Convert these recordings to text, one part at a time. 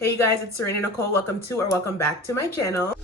Hey you guys, it's Serena Nicole. Welcome to or welcome back to my channel.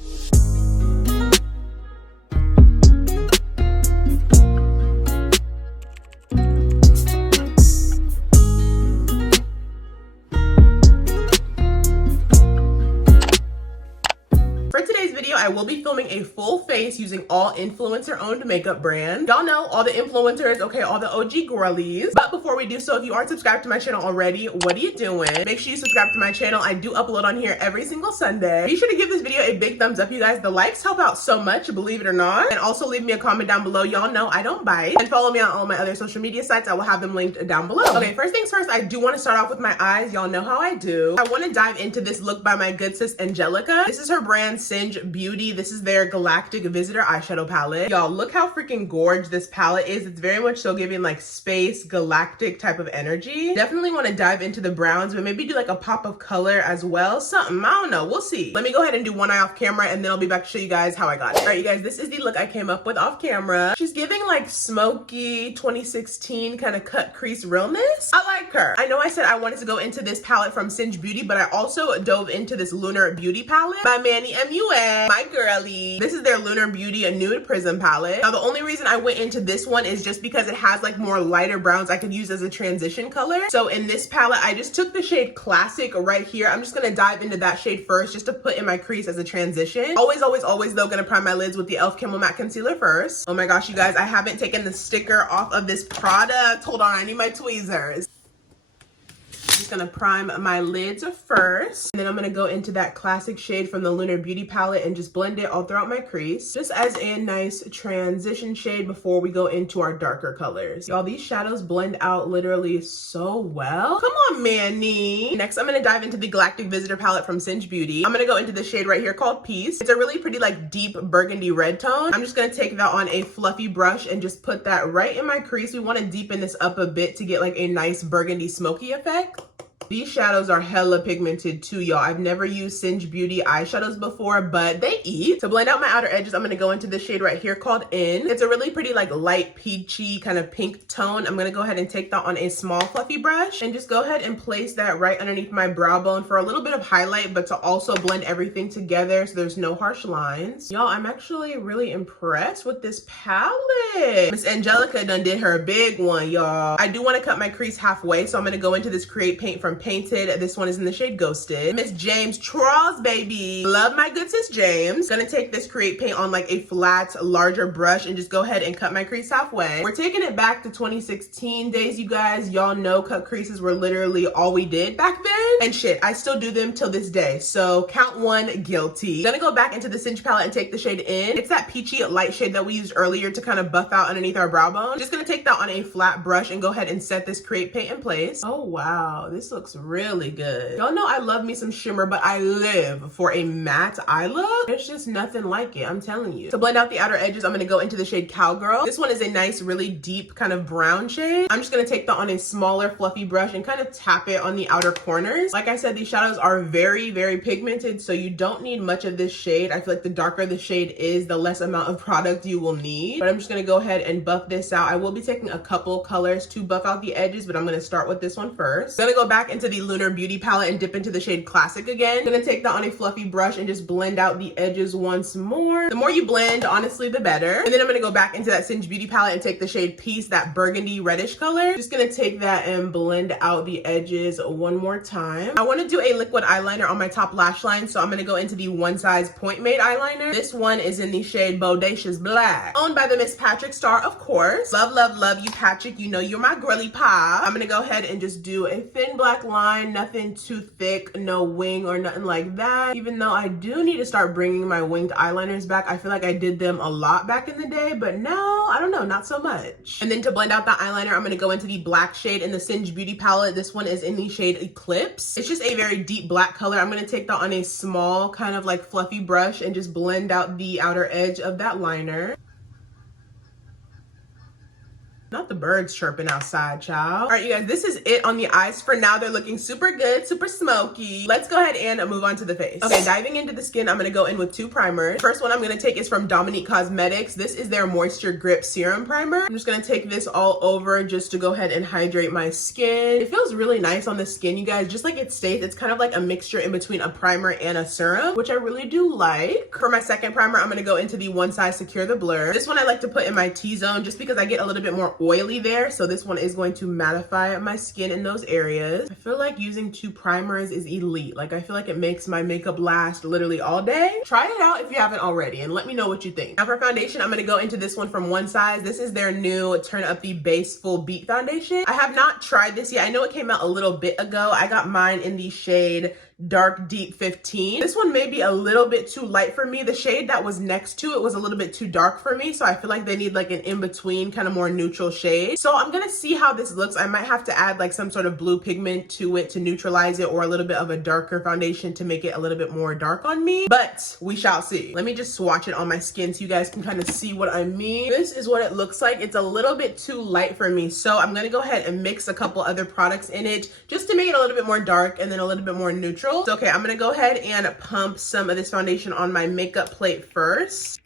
For today's video, I will be filming a full face using all influencer-owned makeup brands. Y'all know all the influencers, okay, all the OG girlies. But before we do so, if you aren't subscribed to my channel already, what are you doing? Make sure you subscribe to my channel. I do upload on here every single Sunday. Be sure to give this video a big thumbs up, you guys. The likes help out so much, believe it or not. And also leave me a comment down below. Y'all know I don't bite. And follow me on all my other social media sites. I will have them linked down below. Okay, first things first, I do want to start off with my eyes. Y'all know how I do. I want to dive into this look by my good sis Angelica. This is her brand Singe Beauty. This is their Galactic Visitor eyeshadow palette. Y'all, look how freaking gorgeous this palette is. It's very much so giving like space, galactic type of energy. Definitely want to dive into the browns, but maybe do like a pop of color as well. Something, I don't know. We'll see. Let me go ahead and do one eye off camera and then I'll be back to show you guys how I got it. All right, you guys, this is the look I came up with off camera. She's giving like smoky 2016 kind of cut crease realness. I like her. I know I said I wanted to go into this palette from Singe Beauty, but I also dove into this Lunar Beauty palette by Manny MUA, my girly. This is their Lunar Beauty, a nude prism palette. Now, the only reason I went into this one is just because it has like more lighter browns I could use as a transition color. So in this palette, I just took the shade Classic right here. I'm just gonna dive into that shade first just to put in my crease as a transition. Always though, gonna prime my lids with the e.l.f. Camo Matte Concealer first. Oh my gosh, you guys, I haven't taken the sticker off of this product. Hold on, I need my tweezers. Just gonna prime my lids first, and then I'm gonna go into that classic shade from the Lunar Beauty palette and just blend it all throughout my crease, just as a nice transition shade before we go into our darker colors. Y'all, these shadows blend out literally so well. Come on, Manny. Next, I'm gonna dive into the Galactic Visitor palette from Singe Beauty. I'm gonna go into the shade right here called Peace. It's a really pretty like deep burgundy red tone. I'm just gonna take that on a fluffy brush and just put that right in my crease. We wanna deepen this up a bit to get like a nice burgundy smoky effect. These shadows are hella pigmented too, y'all. I've never used Singe Beauty eyeshadows before, but they eat. To blend out my outer edges, I'm gonna go into this shade right here called In. It's a really pretty like light peachy kind of pink tone. I'm gonna go ahead and take that on a small fluffy brush and just go ahead and place that right underneath my brow bone for a little bit of highlight, but to also blend everything together so there's no harsh lines. Y'all, I'm actually really impressed with this palette. Miss Angelica done did her big one, y'all. I do wanna cut my crease halfway, so I'm gonna go into this Create Paint from Painted. This one is in the shade Ghosted. Miss James Charles, baby. Love my good sis James. Gonna take this Create Paint on like a flat, larger brush and just go ahead and cut my crease halfway. We're taking it back to 2016 days, you guys. Y'all know cut creases were literally all we did back then. And shit, I still do them till this day. So count one, guilty. Gonna go back into the Singe palette and take the shade In. It's that peachy light shade that we used earlier to kind of buff out underneath our brow bone. Just gonna take that on a flat brush and go ahead and set this Create Paint in place. Oh wow, this looks really good. Y'all know I love me some shimmer, but I live for a matte eye look. There's just nothing like it, I'm telling you. To blend out the outer edges, I'm gonna go into the shade Cowgirl. This one is a nice, really deep kind of brown shade. I'm just gonna take that on a smaller fluffy brush and kind of tap it on the outer corners. Like I said, these shadows are very, very pigmented, so you don't need much of this shade. I feel like the darker the shade is, the less amount of product you will need. But I'm just gonna go ahead and buff this out. I will be taking a couple colors to buff out the edges, but I'm gonna start with this one first. Gonna go back into the Lunar Beauty palette and dip into the shade Classic again. I'm gonna take that on a fluffy brush and just blend out the edges once more. The more you blend, honestly, the better. And then I'm gonna go back into that Singe Beauty palette and take the shade Peace, that burgundy reddish color. Just gonna take that and blend out the edges one more time. I wanna do a liquid eyeliner on my top lash line, so I'm gonna go into the One Size Point Made eyeliner. This one is in the shade Bodacious Black, owned by the Miss Patrick Star, of course. Love, love, love you, Patrick. You know you're my girly pie. I'm gonna go ahead and just do a thin black line, nothing too thick, no wing or nothing like that. Even though I do need to start bringing my winged eyeliners back. I feel like I did them a lot back in the day, but now, I don't know, not so much. And then to blend out the eyeliner, I'm gonna go into the black shade in the Singe Beauty palette. This one is in the shade Eclipse. It's just a very deep black color. I'm gonna take that on a small kind of like fluffy brush and just blend out the outer edge of that liner. Not the birds chirping outside, child. All right, you guys, this is it on the eyes for now. They're looking super good, super smoky. Let's go ahead and move on to the face. Okay, diving into the skin, I'm gonna go in with 2 primers. First one I'm gonna take is from Dominique Cosmetics. This is their Moisture Grip Serum Primer. I'm just gonna take this all over just to go ahead and hydrate my skin. It feels really nice on the skin, you guys. Just like it states, it's kind of like a mixture in between a primer and a serum, which I really do like. For my second primer, I'm gonna go into the One Size Secure the Blur. This one I like to put in my T-zone just because I get a little bit more oily there. So this one is going to mattify my skin in those areas. I feel like using 2 primers is elite. Like, I feel like it makes my makeup last literally all day. Try it out if you haven't already and let me know what you think. Now for foundation, I'm gonna go into this one from One Size. This is their new Turn Up the Base Full Beat Foundation. I have not tried this yet. I know it came out a little bit ago. I got mine in the shade Dark Deep 15. This one may be a little bit too light for me. The shade that was next to it was a little bit too dark for me, so I feel like they need like an in-between kind of more neutral shade. So I'm gonna see how this looks. I might have to add like some sort of blue pigment to it to neutralize it, or a little bit of a darker foundation to make it a little bit more dark on me, but we shall see. Let me just swatch it on my skin so you guys can kind of see what I mean. This is what it looks like. It's a little bit too light for me, so I'm gonna go ahead and mix a couple other products in it just to make it a little bit more dark and then a little bit more neutral. So, okay, I'm gonna go ahead and pump some of this foundation on my makeup plate first.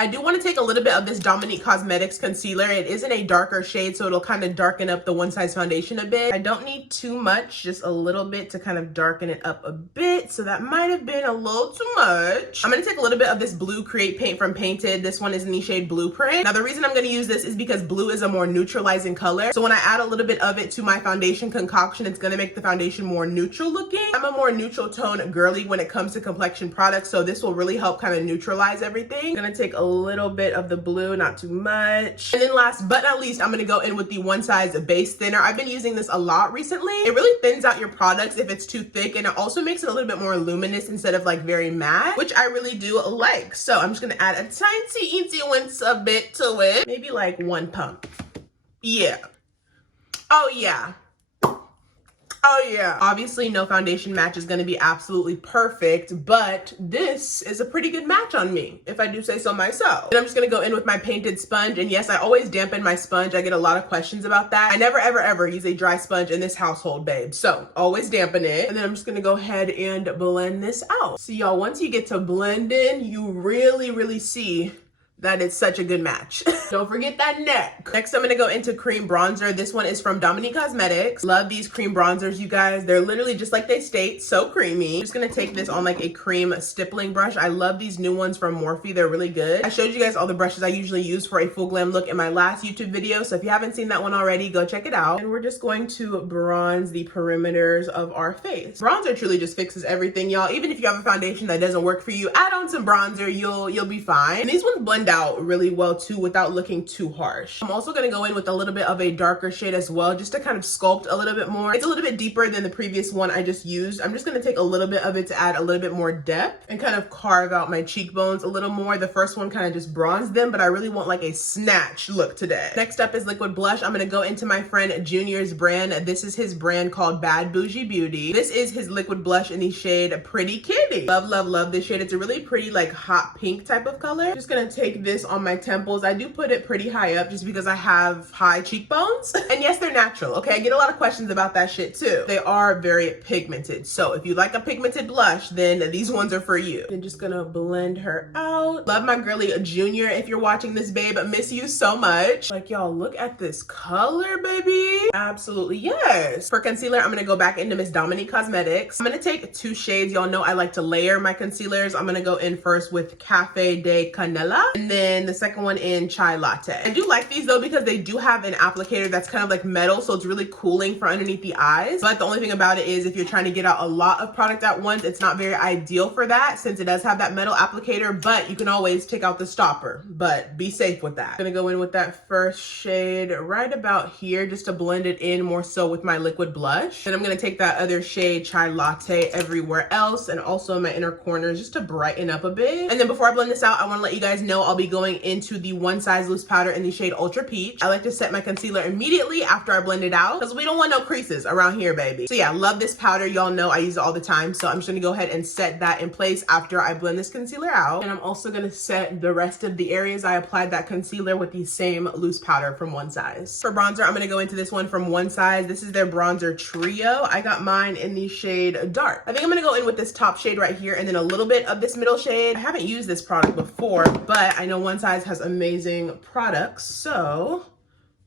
I do want to take a little bit of this Dominique Cosmetics concealer. It is in a darker shade, so it'll kind of darken up the One Size foundation a bit. I don't need too much, just a little bit to kind of darken it up a bit. So that might have been a little too much. I'm going to take a little bit of this blue Create Paint from Painted. This one is in the shade Blueprint. Now the reason I'm going to use this is because blue is a more neutralizing color. So when I add a little bit of it to my foundation concoction, it's going to make the foundation more neutral looking. I'm a more neutral tone girly when it comes to complexion products, so this will really help kind of neutralize everything. I'm going to take a little bit of the blue, not too much. And then last but not least, I'm gonna go in with the One Size Base Thinner. I've been using this a lot recently. It really thins out your products if it's too thick, and it also makes it a little bit more luminous instead of like very matte, which I really do like. So I'm just gonna add a tiny a bit to it. Maybe like 1 pump. Yeah. Oh yeah. Oh yeah. Obviously no foundation match is going to be absolutely perfect, but this is a pretty good match on me, if I do say so myself. And I'm just going to go in with my painted sponge, and yes, I always dampen my sponge. I get a lot of questions about that. I never ever use a dry sponge in this household, babe, so always dampen it. And then I'm just going to go ahead and blend this out. So y'all, once you get to blending, you really see that it's such a good match. Don't forget that neck. Next, I'm gonna go into cream bronzer. This one is from Dominique Cosmetics. Love these cream bronzers, you guys. They're literally just like they state, so creamy. I'm just gonna take this on like a cream stippling brush. I love these new ones from Morphe. They're really good. I showed you guys all the brushes I usually use for a full glam look in my last YouTube video, so if you haven't seen that one already, go check it out. And we're just going to bronze the perimeters of our face. Bronzer truly just fixes everything, y'all. Even if you have a foundation that doesn't work for you, add on some bronzer, you'll be fine. And these ones blend out really well too without looking too harsh. I'm also gonna go in with a little bit of a darker shade as well, just to kind of sculpt a little bit more. It's a little bit deeper than the previous one I just used. I'm just gonna take a little bit of it to add a little bit more depth and kind of carve out my cheekbones a little more. The first one kind of just bronzed them, but I really want like a snatch look today. Next up is liquid blush. I'm gonna go into my friend Junior's brand. This is his brand called Boujee Beauty. This is his liquid blush in the shade Pretty Kitty. Love this shade. It's a really pretty like hot pink type of color. Just gonna take this on my temples. I do put it pretty high up just because I have high cheekbones. And yes, they're natural, okay? I get a lot of questions about that shit too. They are very pigmented. So if you like a pigmented blush, then these ones are for you. I'm just gonna blend her out. Love my girly Junior. If you're watching this, babe, I miss you so much. Like, y'all, look at this color, baby. Absolutely, yes. For concealer, I'm gonna go back into Miss Dominique Cosmetics. I'm gonna take 2 shades. Y'all know I like to layer my concealers. I'm gonna go in first with Cafe de Canela, and then the second one in Chai Latte. I do like these though because they do have an applicator that's kind of like metal, so it's really cooling for underneath the eyes. But the only thing about it is if you're trying to get out a lot of product at once, it's not very ideal for that since it does have that metal applicator, but you can always take out the stopper, but be safe with that. I'm gonna go in with that first shade right about here just to blend it in more so with my liquid blush. And I'm gonna take that other shade Chai Latte everywhere else and also in my inner corners just to brighten up a bit. And then before I blend this out, I wanna let you guys know I'll be going into the One Size Loose powder in the shade Ultra Peach. I like to set my concealer immediately after I blend it out because we don't want no creases around here, baby. So yeah, love this powder. Y'all know I use it all the time. So I'm just gonna go ahead and set that in place after I blend this concealer out. And I'm also gonna set the rest of the areas I applied that concealer with the same loose powder from One Size. For bronzer, I'm gonna go into this one from One Size. This is their bronzer trio. I got mine in the shade Dark. I think I'm gonna go in with this top shade right here and then a little bit of this middle shade. I haven't used this product before, but I know One Size has amazing products. So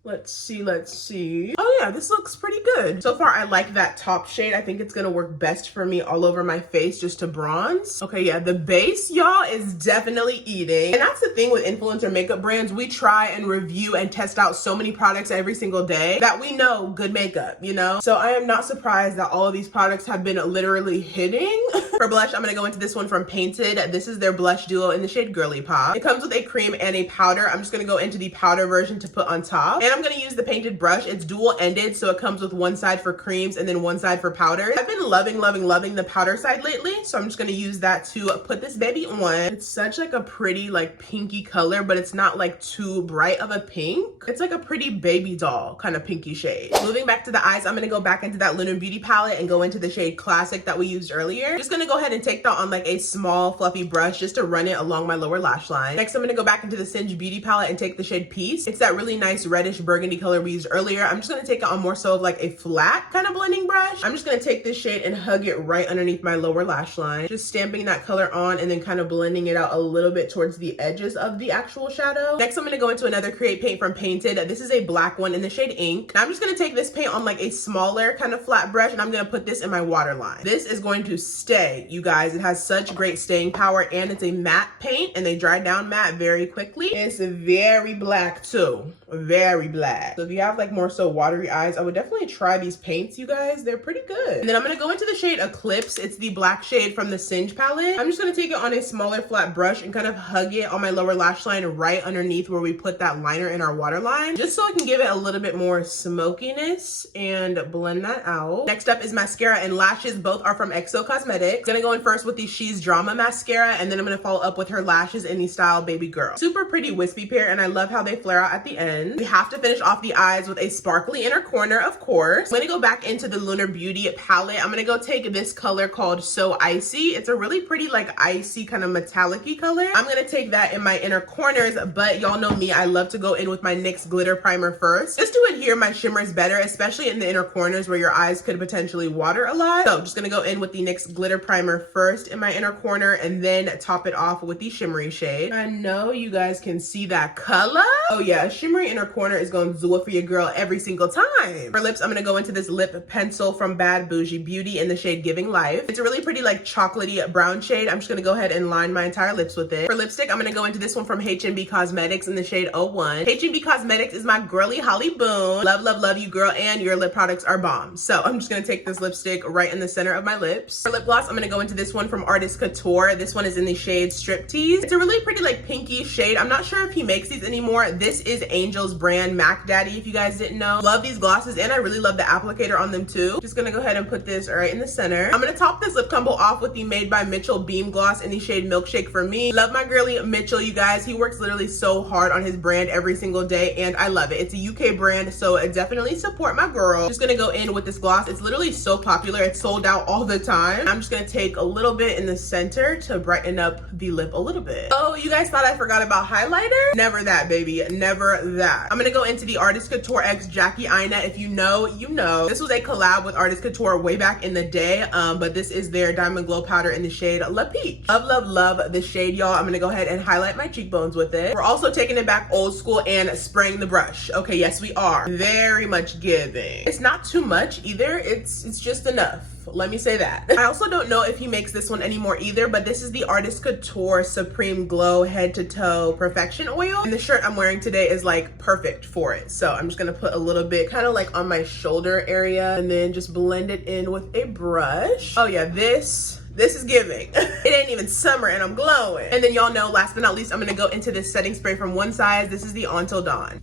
let's see. Oh yeah, this looks pretty good. So far, I like that top shade. I think it's gonna work best for me all over my face just to bronze. Okay, yeah, the base, y'all, is definitely eating. And that's the thing with influencer makeup brands. We try and review and test out so many products every single day that we know good makeup, you know? So I am not surprised that all of these products have been literally hitting. For blush, I'm gonna go into this one from Painted. This is their blush duo in the shade Girly Pop. It comes with a cream and a powder. I'm just gonna go into the powder version to put on top. And I'm gonna use the Painted brush. It's dual ended, so it comes with one side for creams and then one side for powders. I've been loving the powder side lately, so I'm just gonna use that to put this baby on. It's such like a pretty like pinky color, but it's not like too bright of a pink. It's like a pretty baby doll kind of pinky shade. Moving back to the eyes, I'm gonna go back into that Lunar Beauty palette and go into the shade Classic that we used earlier. Just gonna go ahead and take that on like a small fluffy brush just to run it along my lower lash line. Next, I'm gonna go back into the Singe Beauty palette and take the shade Peace. It's that really nice reddish burgundy color we used earlier. I'm just gonna take it on more so of like a flat kind of blending brush. I'm just gonna take this shade and hug it right underneath my lower lash line. Just stamping that color on and then kind of blending it out a little bit towards the edges of the actual shadow. Next, I'm gonna go into another Create paint from Painted. This is a black one in the shade Ink. Now I'm just gonna take this paint on like a smaller kind of flat brush and I'm gonna put this in my waterline. This is going to stay, you guys. It has such great staying power and it's a matte paint and they dry down matte very quickly. It's very black too, very black. So if you have like more so watery eyes, I would definitely try these paints, you guys. They're pretty good. And then I'm gonna go into the shade Eclipse. It's the black shade from the Singe palette. I'm just gonna take it on a smaller flat brush and kind of hug it on my lower lash line right underneath where we put that liner in our waterline, just so I can give it a little bit more smokiness and blend that out. Next up is mascara and lashes. Both are from Exo Cosmetics. Gonna go in first with the She's Drama mascara and then I'm gonna follow up with her lashes in the style Baby Girl. Super pretty wispy pair and I love how they flare out at the end. We have to finish off the eyes with a sparkly inner corner, of course. I'm gonna go back into the Lunar Beauty palette. I'm gonna go take this color called So Icy. It's a really pretty like icy kind of metallic-y color. I'm gonna take that in my inner corners, but y'all know me, I love to go in with my NYX glitter primer first, just to adhere my shimmers better, especially in the inner corners where your eyes could potentially water a lot. So just gonna go in with the NYX glitter primer first in my inner corner and then top it off with the shimmery shade. I know you guys can see that color. Oh yeah, a shimmery inner corner is gonna do it for your girl every single time. For lips, I'm gonna go into this lip pencil from Boujee Beauty in the shade Giving Life. It's a really pretty like chocolatey brown shade. I'm just gonna go ahead and line my entire lips with it. For lipstick, I'm gonna go into this one from H&B Cosmetics in the shade 01. H&B Cosmetics is my girly Holly Boone. Love you, girl, and your lip products are bomb. So I'm just gonna take this lipstick right in the center of my lips. For lip gloss, I'm gonna go into this one from Artist Couture. This one is in the shade Striptease. It's a really pretty like pinky shade. I'm not sure if he makes these anymore. This is Angel's brand Mac Daddy, if you guys didn't know. Love these glosses and I really love the applicator on them too. Just gonna go ahead and put this right in the center. I'm gonna top this lip combo off with the Made by Mitchell Beam Gloss in the shade Milkshake for me. Love my girly Mitchell, you guys. He works literally so hard on his brand every single day and I love it. It's a UK brand, so I definitely support my girl. Just gonna go in with this gloss. It's literally so popular. It's sold out all the time. I'm just gonna take a little bit in the center to brighten up the lip a little bit. Oh, you guys thought I forgot about highlighter? Never that, baby. Never that. I'm gonna go into the Artist Couture X Jackie Aina. If you know, you know. This was a collab with Artist Couture way back in the day, but this is their Diamond Glow powder in the shade La Peach. Love this shade, y'all. I'm gonna go ahead and highlight my cheekbones with it. We're also taking it back old school and spraying the brush. Okay, yes, we are. Very much giving. It's not too much either. It's just enough. Let me say that. I also don't know if he makes this one anymore either, but this is the Artist Couture Supreme Glow Head to Toe Perfection Oil. And the shirt I'm wearing today is like perfect for it. So I'm just gonna put a little bit kind of like on my shoulder area and then just blend it in with a brush. Oh yeah, this is giving. It ain't even summer and I'm glowing. And then y'all know, last but not least, I'm gonna go into this setting spray from One Size. This is the Until Dawn.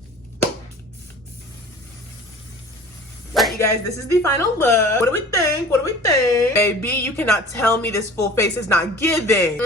All right, you guys, this is the final look. What do we think? What do we think? Baby, you cannot tell me this full face is not giving.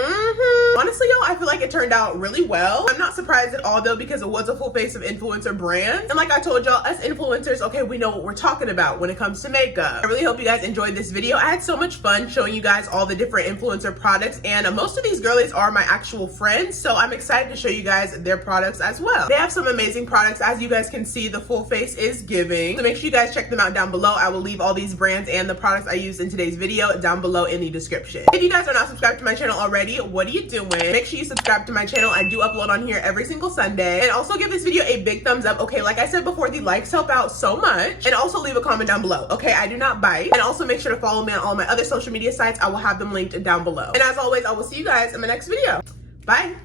Honestly, y'all, I feel like it turned out really well. I'm not surprised at all though, because it was a full face of influencer brand. And like I told y'all, us influencers, okay, we know what we're talking about when it comes to makeup. I really hope you guys enjoyed this video. I had so much fun showing you guys all the different influencer products, and most of these girlies are my actual friends, so I'm excited to show you guys their products as well. They have some amazing products. As you guys can see, the full face is giving. So make sure you guys check them out down below. I will leave all these brands and the products I used in today's video down below in the description. If you guys are not subscribed to my channel already, what are you doing? Make sure you subscribe to my channel. I do upload on here every single Sunday. And also give this video a big thumbs up. Okay, like I said before, the likes help out so much. And also leave a comment down below. Okay, I do not bite. And also make sure to follow me on all my other social media sites. I will have them linked down below. And as always, I will see you guys in my next video. Bye.